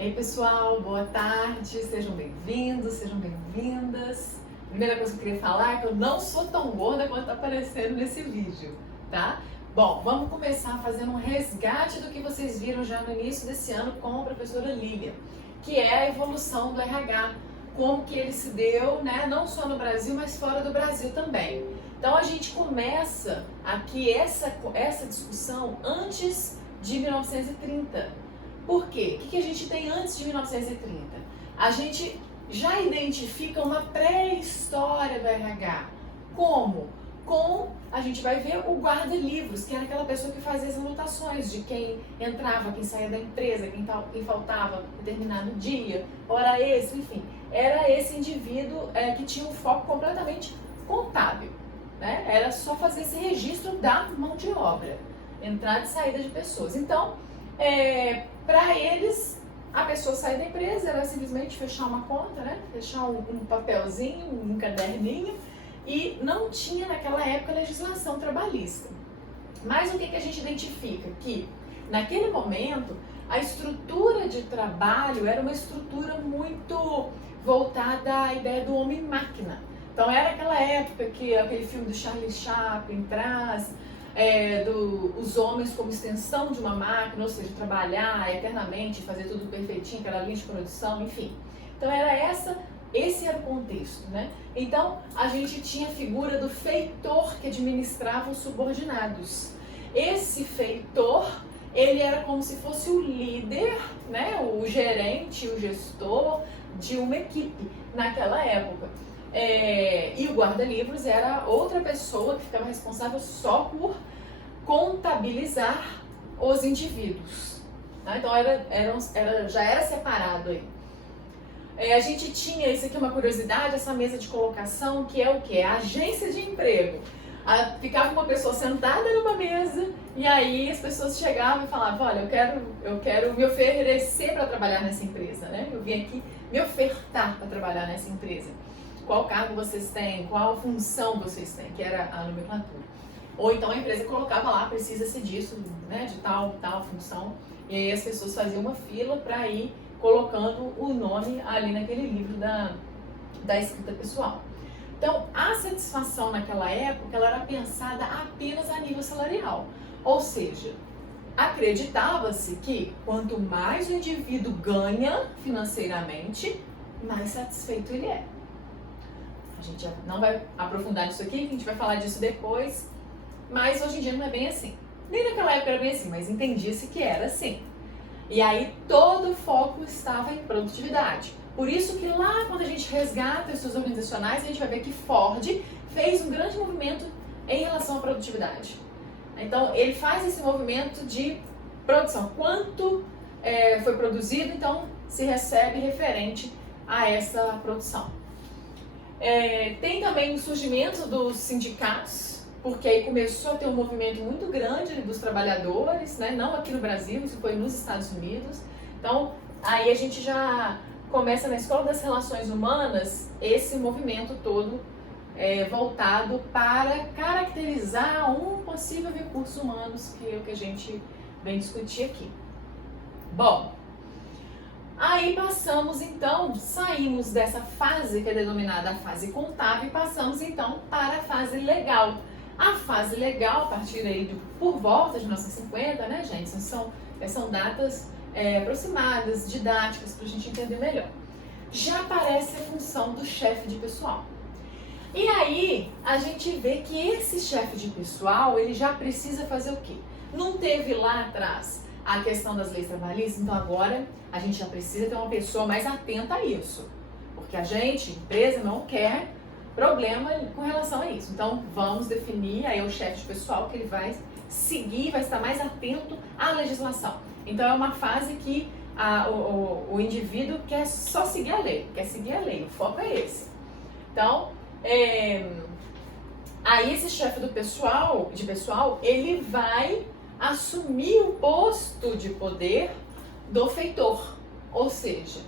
Ei pessoal, boa tarde, sejam bem-vindos, sejam bem-vindas. Primeira coisa que eu queria falar é que eu não sou tão gorda quanto está aparecendo nesse vídeo, tá? Bom, vamos começar fazendo um resgate do que vocês viram já no início desse ano com a professora Lilian, que é a evolução do RH, como que ele se deu, né, não só no Brasil, mas fora do Brasil também. Então a gente começa aqui essa discussão antes de 1930. Por quê? O que a gente tem antes de 1930? A gente já identifica uma pré-história do RH. Como? A gente vai ver o guarda-livros, que era aquela pessoa que fazia as anotações de quem entrava, quem saía da empresa, quem faltava em determinado dia, hora extra, enfim. Era esse indivíduo que tinha um foco completamente contábil, né? Era só fazer esse registro da mão de obra, entrada e saída de pessoas. Então, para eles, a pessoa sair da empresa era simplesmente fechar uma conta, né? Fechar um papelzinho, um caderninho, e não tinha naquela época legislação trabalhista. Mas o que a gente identifica? Que naquele momento a estrutura de trabalho era uma estrutura muito voltada à ideia do homem-máquina. Então era aquela época que aquele filme do Charlie Chaplin traz os homens como extensão de uma máquina, ou seja, trabalhar eternamente, fazer tudo perfeitinho, aquela linha de produção, enfim. Então esse era o contexto, né? Então a gente tinha a figura do feitor que administrava os subordinados. Esse feitor, ele era como se fosse o líder, né? O gerente, o gestor de uma equipe naquela época. E o guarda-livros era outra pessoa que ficava responsável só por contabilizar os indivíduos, tá? Então já era separado aí. A gente tinha, isso aqui é uma curiosidade, essa mesa de colocação, que é o quê? A agência de emprego. Ficava uma pessoa sentada numa mesa e aí as pessoas chegavam e falavam: olha, eu quero me oferecer para trabalhar nessa empresa, né? Eu vim aqui me ofertar para trabalhar nessa empresa. Qual cargo vocês têm? Qual função vocês têm? Que era a nomenclatura. Ou então a empresa colocava lá, precisa-se disso, né? De tal função. E aí as pessoas faziam uma fila para ir colocando o nome ali naquele livro da escrita pessoal. Então, a satisfação naquela época, ela era pensada apenas a nível salarial. Ou seja, acreditava-se que quanto mais o indivíduo ganha financeiramente, mais satisfeito ele é. A gente não vai aprofundar nisso aqui, a gente vai falar disso depois, mas hoje em dia não é bem assim. Nem naquela época era bem assim, mas entendia-se que era assim. E aí todo o foco estava em produtividade. Por isso que lá, quando a gente resgata estudos organizacionais, a gente vai ver que Ford fez um grande movimento em relação à produtividade. Então, ele faz esse movimento de produção. Quanto foi produzido, então se recebe referente a essa produção. Tem também o surgimento dos sindicatos, porque aí começou a ter um movimento muito grande dos trabalhadores, né? Não aqui no Brasil, isso foi nos Estados Unidos. Então, aí a gente já começa na Escola das Relações Humanas esse movimento todo voltado para caracterizar um possível recurso humano, que é o que a gente vem discutir aqui. Bom, aí passamos então, saímos dessa fase que é denominada a fase contábil e passamos então para a fase legal. A fase legal, a partir aí por volta de 1950, né, gente? São datas aproximadas, didáticas, para a gente entender melhor. Já aparece a função do chefe de pessoal. E aí, a gente vê que esse chefe de pessoal, ele já precisa fazer o quê? Não teve lá atrás a questão das leis trabalhistas, então agora a gente já precisa ter uma pessoa mais atenta a isso. Porque a gente, empresa, não quer problema com relação a isso. Então, vamos definir, aí o chefe de pessoal que ele vai seguir, vai estar mais atento à legislação. Então, é uma fase que o indivíduo quer só seguir a lei, o foco é esse. Então, aí esse chefe de pessoal, ele vai assumir o posto de poder do feitor, ou seja,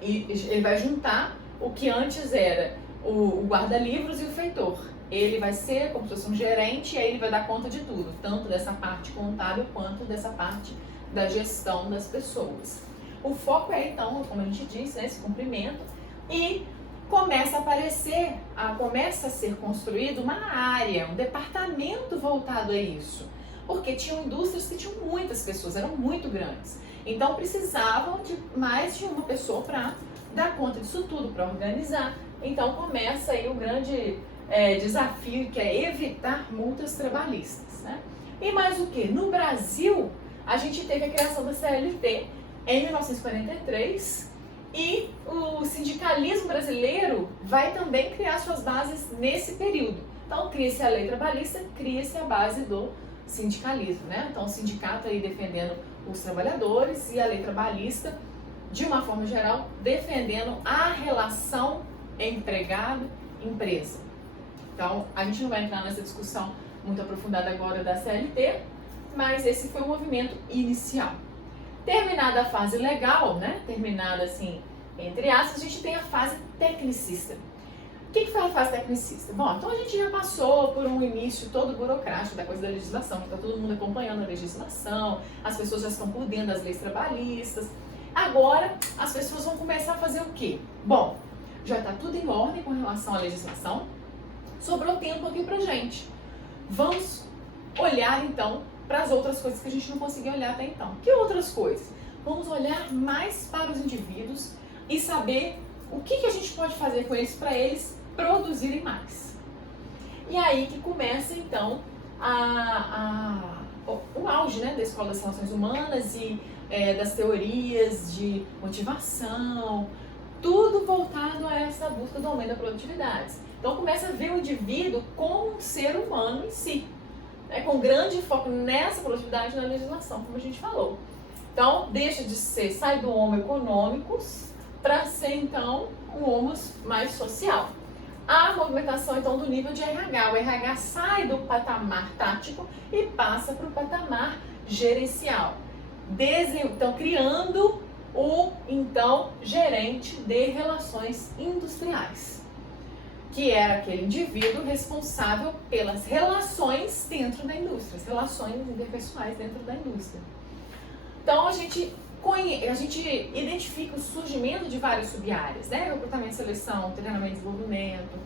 ele vai juntar o que antes era o guarda-livros e o feitor. Ele vai ser como se fosse um gerente e aí ele vai dar conta de tudo, tanto dessa parte contábil quanto dessa parte da gestão das pessoas. O foco é, então, como a gente disse, né, esse cumprimento, e começa a aparecer, começa a ser construído uma área, um departamento voltado a isso. Porque tinham indústrias que tinham muitas pessoas, eram muito grandes. Então precisavam de mais de uma pessoa para dar conta disso tudo, para organizar. Então começa aí o grande desafio, que é evitar multas trabalhistas, né? E mais o que? No Brasil, a gente teve a criação da CLT em 1943 e o sindicalismo brasileiro vai também criar suas bases nesse período. Então cria-se a lei trabalhista, cria-se a base do sindicalismo, né? Então o sindicato aí defendendo os trabalhadores e a lei trabalhista, de uma forma geral, defendendo a relação empregado-empresa. Então a gente não vai entrar nessa discussão muito aprofundada agora da CLT, mas esse foi o movimento inicial. Terminada a fase legal, né? Terminada assim, entre aspas, a gente tem a fase tecnicista. O que foi a fase tecnicista? Bom, então a gente já passou por um início todo burocrático da coisa da legislação, que está todo mundo acompanhando a legislação, as pessoas já estão por dentro das leis trabalhistas. Agora, as pessoas vão começar a fazer o quê? Bom, já está tudo em ordem com relação à legislação, sobrou tempo aqui pra gente. Vamos olhar então para as outras coisas que a gente não conseguia olhar até então. Que outras coisas? Vamos olhar mais para os indivíduos e saber o que a gente pode fazer com eles para eles produzirem mais. E aí que começa então o auge, né, da Escola das Relações Humanas e das teorias de motivação, tudo voltado a essa busca do aumento da produtividade. Então começa a ver o indivíduo como um ser humano em si, né, com grande foco nessa produtividade na legislação, como a gente falou. Então deixa de ser, sai do homo econômicos para ser então um homo mais social. A movimentação então do nível de RH, o RH sai do patamar tático e passa para o patamar gerencial. Então criando o então gerente de relações industriais, que era aquele indivíduo responsável pelas relações dentro da indústria, as relações interpessoais dentro da indústria. Então a gente identifica o surgimento de várias sub-áreas, né? Recrutamento e seleção, treinamento e desenvolvimento,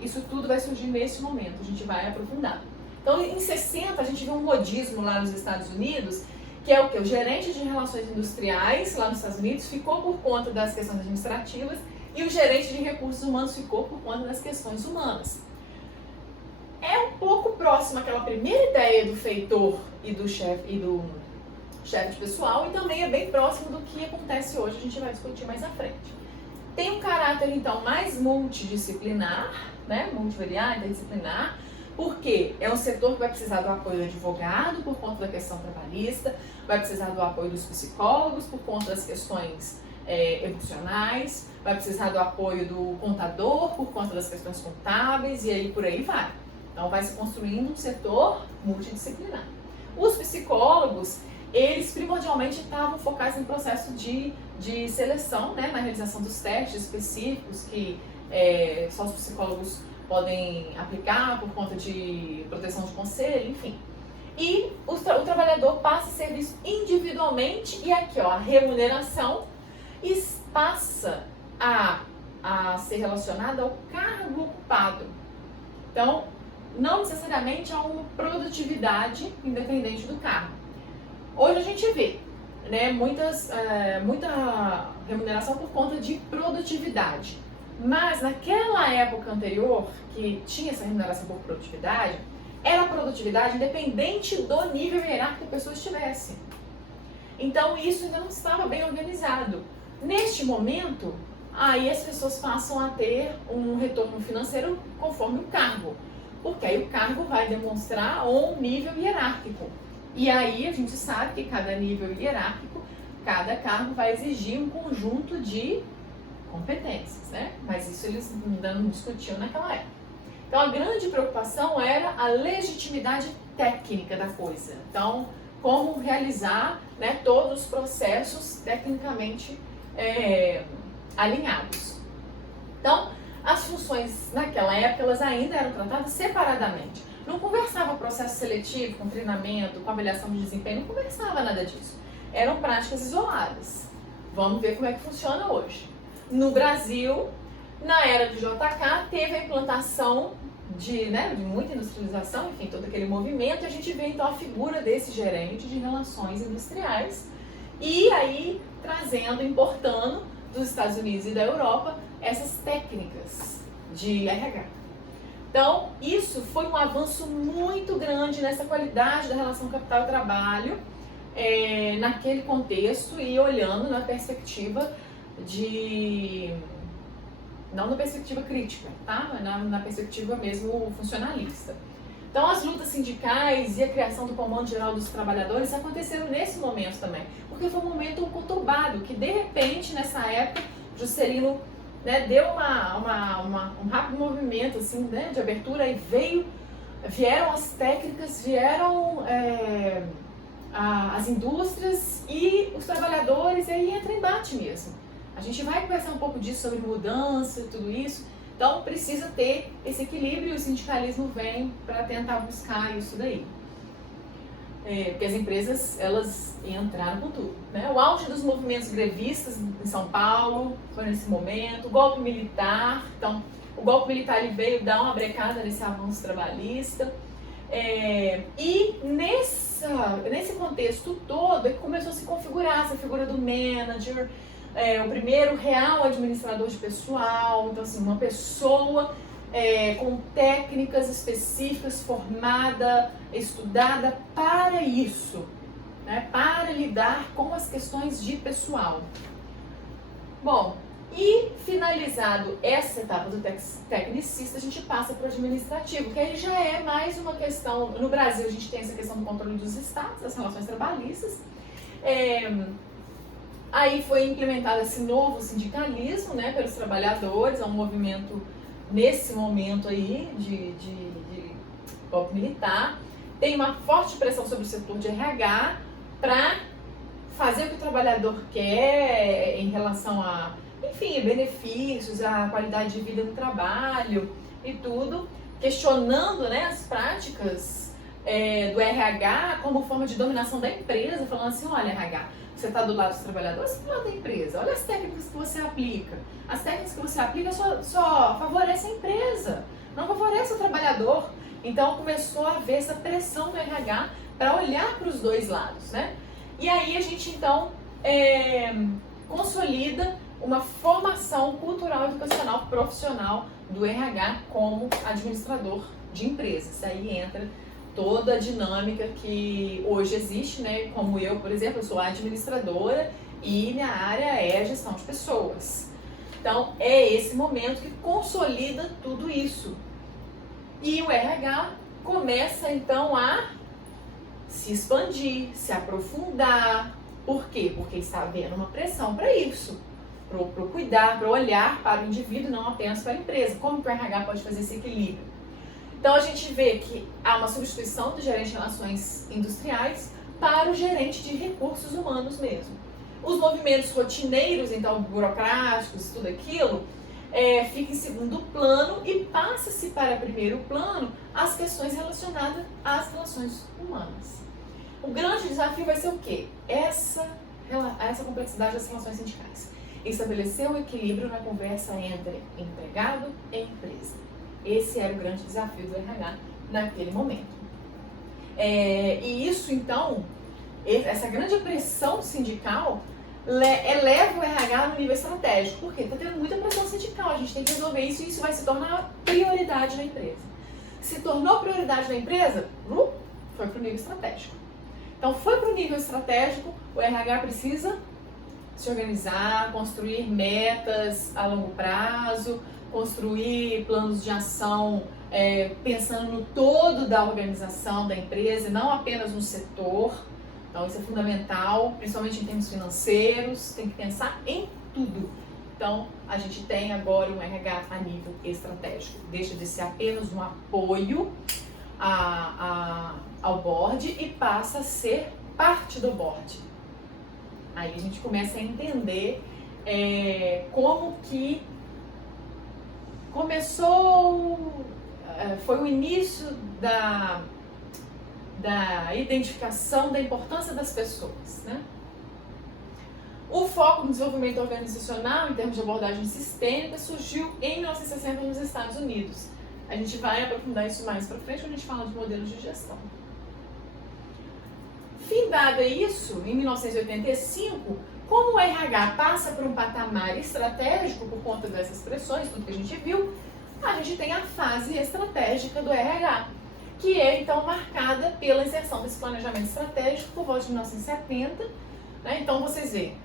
isso tudo vai surgir nesse momento, a gente vai aprofundar. Então em 60 a gente vê um modismo lá nos Estados Unidos, que é o que? O gerente de relações industriais lá nos Estados Unidos ficou por conta das questões administrativas e o gerente de recursos humanos ficou por conta das questões humanas. É um pouco próximo àquela primeira ideia do feitor e do chefe de pessoal, e também é bem próximo do que acontece hoje, a gente vai discutir mais à frente. Tem um caráter então mais multidisciplinar, né? Multivariar, interdisciplinar, porque é um setor que vai precisar do apoio do advogado por conta da questão trabalhista, vai precisar do apoio dos psicólogos por conta das questões emocionais, vai precisar do apoio do contador por conta das questões contábeis e aí por aí vai. Então vai se construindo um setor multidisciplinar. Os psicólogos, eles primordialmente estavam focados em processo de seleção, né, na realização dos testes específicos que só os psicólogos podem aplicar por conta de proteção de conselho, enfim. E o trabalhador passa a ser visto individualmente e aqui ó, a remuneração passa a ser relacionada ao cargo ocupado. Então, não necessariamente a uma produtividade independente do cargo. Hoje a gente vê, né, muita remuneração por conta de produtividade. Mas naquela época anterior, que tinha essa remuneração por produtividade, era produtividade independente do nível hierárquico que a pessoa estivesse. Então isso ainda não estava bem organizado. Neste momento, aí as pessoas passam a ter um retorno financeiro conforme o cargo. Porque aí o cargo vai demonstrar um nível hierárquico. E aí a gente sabe que cada nível hierárquico, cada cargo vai exigir um conjunto de competências, né? Mas isso eles ainda não discutiam naquela época. Então a grande preocupação era a legitimidade técnica da coisa. Então, como realizar, né, todos os processos tecnicamente alinhados. Então, as funções naquela época, elas ainda eram tratadas separadamente. Não conversava processo seletivo, com treinamento, com avaliação de desempenho, não conversava nada disso. Eram práticas isoladas. Vamos ver como é que funciona hoje. No Brasil, na era do JK, teve a implantação de muita industrialização, enfim, todo aquele movimento, e a gente vê então a figura desse gerente de relações industriais, e aí trazendo, importando dos Estados Unidos e da Europa essas técnicas de RH. Então, isso foi um avanço muito grande nessa qualidade da relação capital-trabalho, naquele contexto e olhando na perspectiva não na perspectiva crítica, tá? Mas na perspectiva mesmo funcionalista. Então, as lutas sindicais e a criação do Comando Geral dos Trabalhadores aconteceram nesse momento também, porque foi um momento conturbado, que de repente, nessa época, Juscelino, né, deu um rápido movimento assim, né, de abertura, e vieram as técnicas, vieram as indústrias e os trabalhadores, e aí entra embate mesmo. A gente vai conversar um pouco disso, sobre mudança e tudo isso. Então, precisa ter esse equilíbrio, e o sindicalismo vem para tentar buscar isso daí. Porque as empresas, elas entraram com tudo, né? O auge dos movimentos grevistas em São Paulo foi nesse momento, o golpe militar. Então, o golpe militar ele veio dar uma brecada nesse avanço trabalhista. E nesse contexto todo, é que começou a se configurar essa figura do manager, o primeiro real administrador de pessoal. Então, assim, uma pessoa com técnicas específicas, formada, estudada para isso, né, para lidar com as questões de pessoal. Bom, e finalizado essa etapa do tecnicista, a gente passa para o administrativo, que aí já é mais uma questão. No Brasil, a gente tem essa questão do controle dos estados, das relações trabalhistas. Aí foi implementado esse novo sindicalismo, né, pelos trabalhadores, é um movimento nesse momento aí de golpe militar. Tem uma forte pressão sobre o setor de RH para fazer o que o trabalhador quer em relação a, enfim, benefícios, a qualidade de vida no trabalho e tudo, questionando, né, as práticas do RH como forma de dominação da empresa, falando assim, olha, RH, você está do lado dos trabalhadores, você está do lado da empresa. Olha as técnicas que você aplica. As técnicas que você aplica só favorecem a empresa, não favorece o trabalhador. Então começou a haver essa pressão do RH para olhar para os dois lados, né? E aí a gente então consolida uma formação cultural, educacional, profissional do RH como administrador de empresas. Aí entra toda a dinâmica que hoje existe, né? Como eu, por exemplo, eu sou administradora e minha área é gestão de pessoas. Então, é esse momento que consolida tudo isso. E o RH começa, então, a se expandir, se aprofundar. Por quê? Porque está havendo uma pressão para isso, para cuidar, para olhar para o indivíduo, não apenas para a empresa. Como que o RH pode fazer esse equilíbrio? Então, a gente vê que há uma substituição do gerente de relações industriais para o gerente de recursos humanos mesmo. Os movimentos rotineiros, então, burocráticos, tudo aquilo, fica em segundo plano e passa-se para primeiro plano as questões relacionadas às relações humanas. O grande desafio vai ser o quê? Essa complexidade das relações sindicais. Estabelecer um equilíbrio na conversa entre empregado e empresa. Esse era o grande desafio do RH naquele momento. E isso, então, essa grande pressão sindical eleva o RH no nível estratégico. Por quê? Está tendo muita pressão sindical, a gente tem que resolver isso e isso vai se tornar prioridade na empresa. Se tornou prioridade na empresa, foi para o nível estratégico. Então, foi para o nível estratégico, o RH precisa se organizar, construir metas a longo prazo, construir planos de ação pensando no todo da organização da empresa, não apenas no setor. Então isso é fundamental, principalmente em termos financeiros, tem que pensar em tudo. Então a gente tem agora um RH a nível estratégico, deixa de ser apenas um apoio ao board e passa a ser parte do board. Aí a gente começa a entender como que foi o início da identificação da importância das pessoas, né? O foco no desenvolvimento organizacional, em termos de abordagem sistêmica, surgiu em 1960 nos Estados Unidos. A gente vai aprofundar isso mais para frente quando a gente fala de modelos de gestão. Findado isso, em 1985, como o RH passa por um patamar estratégico por conta dessas pressões, tudo que a gente viu, a gente tem a fase estratégica do RH, que é então marcada pela inserção desse planejamento estratégico por volta de 1970. Né? Então vocês veem,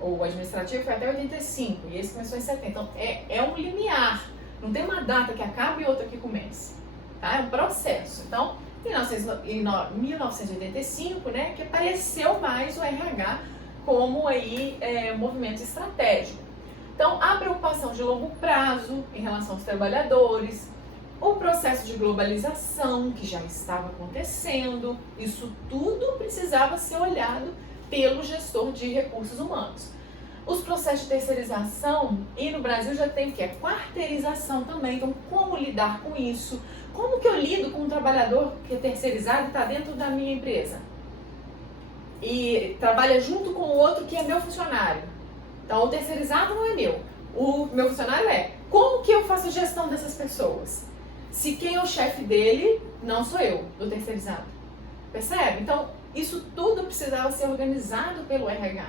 o administrativo foi até 85 e esse começou em 70. Então é um limiar, não tem uma data que acaba e outra que comece. Tá? É um processo. Então, em 1985, né, que apareceu mais o RH como aí, um movimento estratégico. Então, a preocupação de longo prazo em relação aos trabalhadores, o processo de globalização que já estava acontecendo, isso tudo precisava ser olhado pelo gestor de recursos humanos. Os processos de terceirização, e no Brasil já tem o que? A quarteirização também, então como lidar com isso? Como que eu lido com um trabalhador que é terceirizado e está dentro da minha empresa? E trabalha junto com o outro que é meu funcionário. Então o terceirizado não é meu, o meu funcionário é. Como que eu faço a gestão dessas pessoas? Se quem é o chefe dele não sou eu, do terceirizado. Percebe? Então isso tudo precisava ser organizado pelo RH.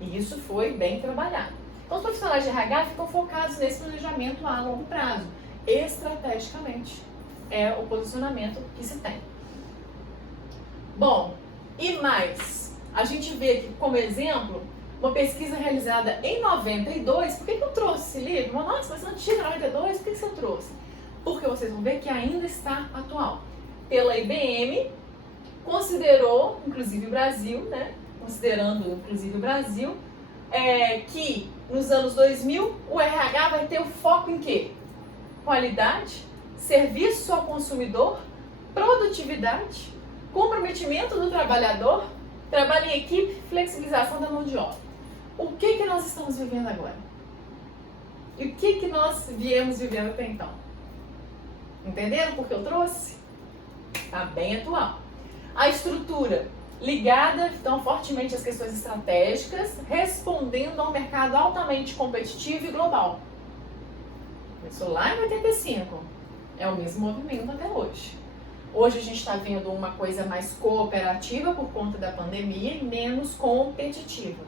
E isso foi bem trabalhado. Então os profissionais de RH ficam focados nesse planejamento a longo prazo, estrategicamente. É o posicionamento que se tem. Bom, e mais? A gente vê aqui como exemplo uma pesquisa realizada em 92. Por que eu trouxe esse livro? Nossa, mas antiga, 92, por que você trouxe? Porque vocês vão ver que ainda está atual. Pela IBM, considerou, inclusive o Brasil, né? Considerando inclusive o Brasil, que nos anos 2000 o RH vai ter o foco em quê? Qualidade, serviço ao consumidor, produtividade, comprometimento do trabalhador, trabalho em equipe, flexibilização da mão de obra. O que nós estamos vivendo agora? E o que nós viemos vivendo até então? Entenderam por que eu trouxe? Está bem atual. A estrutura ligada, então, fortemente às questões estratégicas, respondendo a um mercado altamente competitivo e global. Começou lá em 85. É o mesmo movimento até hoje. Hoje a gente está vendo uma coisa mais cooperativa por conta da pandemia e menos competitiva.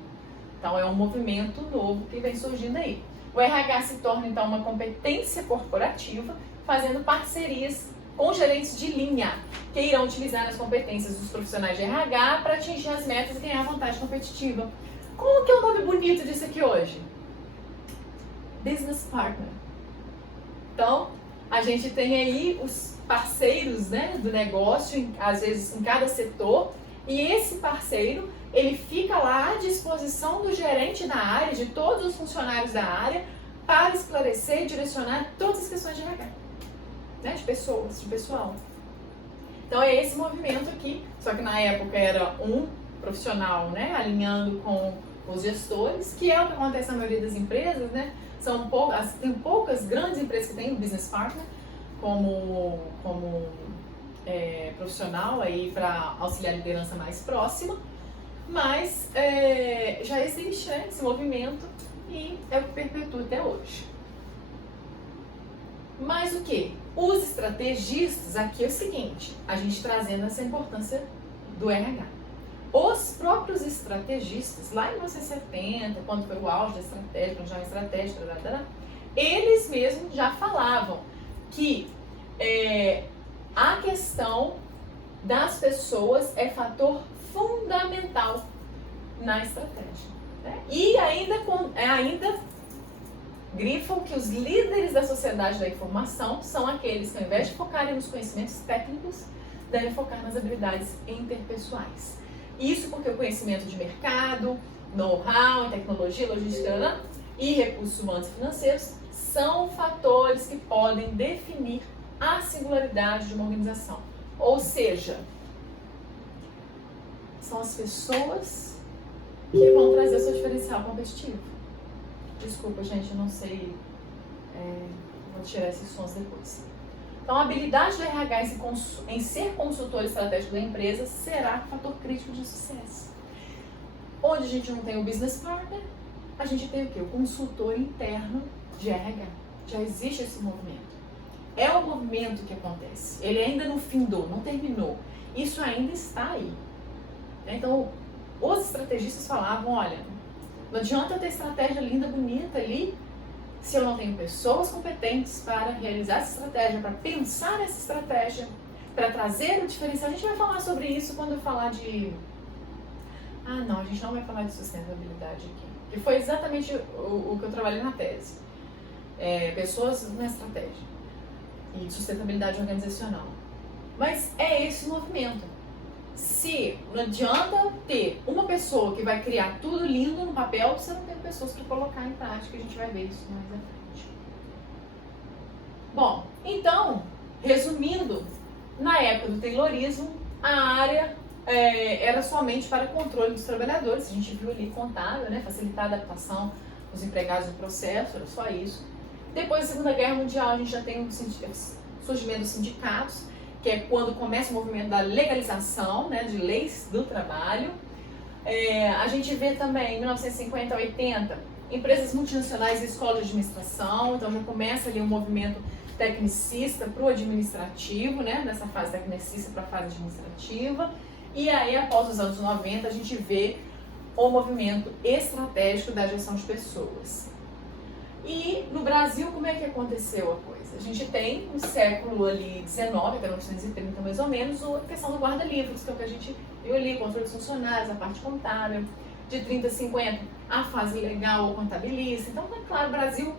Então é um movimento novo que vem surgindo aí. O RH se torna então uma competência corporativa, fazendo parcerias com gerentes de linha, que irão utilizar as competências dos profissionais de RH para atingir as metas e ganhar vantagem competitiva. Como que é o nome bonito disso aqui hoje? Business Partner. Então, a gente tem aí os parceiros, né, do negócio, às vezes em cada setor, e esse parceiro, ele fica lá à disposição do gerente da área, de todos os funcionários da área, para esclarecer e direcionar todas as questões de RH, né, de pessoas, de pessoal. Então é esse movimento aqui, só que na época era um profissional, né, alinhando com os gestores, que é o que acontece na maioria das empresas, né? Tem poucas grandes empresas que têm o business partner como profissional aí para auxiliar a liderança mais próxima, mas já existe, né, esse movimento e é o que perpetua até hoje. Mas o que? Os estrategistas, aqui é o seguinte, a gente trazendo essa importância do RH. Os próprios estrategistas, lá em 1970, quando foi o auge da estratégia, quando já era estratégia, eles mesmos já falavam que a questão das pessoas é fator fundamental na estratégia. Né? E ainda grifam que os líderes da sociedade da informação são aqueles que, ao invés de focarem nos conhecimentos técnicos, devem focar nas habilidades interpessoais. Isso porque o conhecimento de mercado, know-how, tecnologia, logística e recursos humanos e financeiros são fatores que podem definir a singularidade de uma organização. Ou seja, são as pessoas que vão trazer o seu diferencial competitivo. Desculpa, gente, eu não sei, vou tirar esses sons depois. Então, a habilidade do RH em ser consultor estratégico da empresa será fator crítico de sucesso. Aonde a gente não tem o business partner, a gente tem o quê? O consultor interno de RH. Já existe esse movimento. É um movimento que acontece. Ele ainda não findou, não terminou. Isso ainda está aí. Então, os estrategistas falavam, olha, não adianta ter estratégia linda, bonita ali, se eu não tenho pessoas competentes para realizar essa estratégia, para pensar nessa estratégia, para trazer o diferencial. A gente vai falar sobre isso quando eu falar de... Ah, não, a gente não vai falar de sustentabilidade aqui. Que foi exatamente o que eu trabalhei na tese. Pessoas na estratégia e sustentabilidade organizacional. Mas é esse o movimento. Se não adianta ter uma pessoa que vai criar tudo lindo no papel, você não tem pessoas para colocar em prática, a gente vai ver isso mais à frente. Bom, então, resumindo, na época do Taylorismo, a área era somente para controle dos trabalhadores, a gente viu ali contábil, né, facilitar a adaptação dos empregados no processo, era só isso. Depois da Segunda Guerra Mundial, a gente já tem o surgimento dos sindicatos, que é quando começa o movimento da legalização, né, de leis do trabalho. A gente vê também, em 1950 a 80, empresas multinacionais e escolas de administração, então já começa ali um movimento tecnicista para o administrativo, né, nessa fase tecnicista para a fase administrativa. E aí, após os anos 90, a gente vê o movimento estratégico da gestão de pessoas. E no Brasil, como é que aconteceu a coisa? A gente tem no século ali 19, até 1930 mais ou menos, a questão do guarda-livros, que é o que a gente viu ali, controle dos funcionários, a parte contábil. De 30 a 50, a fase legal ou contabilista. Então, é claro, o Brasil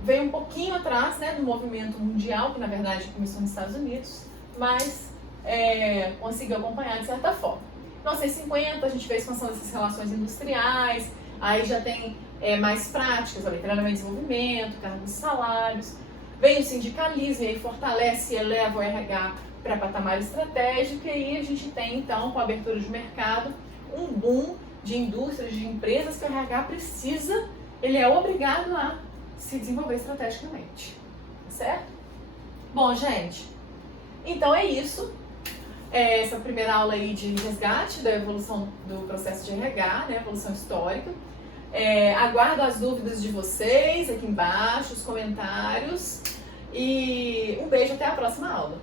veio um pouquinho atrás, né, do movimento mundial, que na verdade começou nos Estados Unidos, mas conseguiu acompanhar de certa forma. Em 1950, a gente fez expansão dessas relações industriais, aí já tem mais práticas, ali, treinamento e desenvolvimento, cargos e salários. Vem o sindicalismo e aí fortalece e eleva o RH para patamar estratégico, e aí a gente tem então, com a abertura de mercado, um boom de indústrias, de empresas que o RH precisa, ele é obrigado a se desenvolver estrategicamente, certo? Bom, gente, então é isso. Essa primeira aula aí de resgate da evolução do processo de RH, né, evolução histórica. Aguardo as dúvidas de vocês aqui embaixo, os comentários, e um beijo até a próxima aula.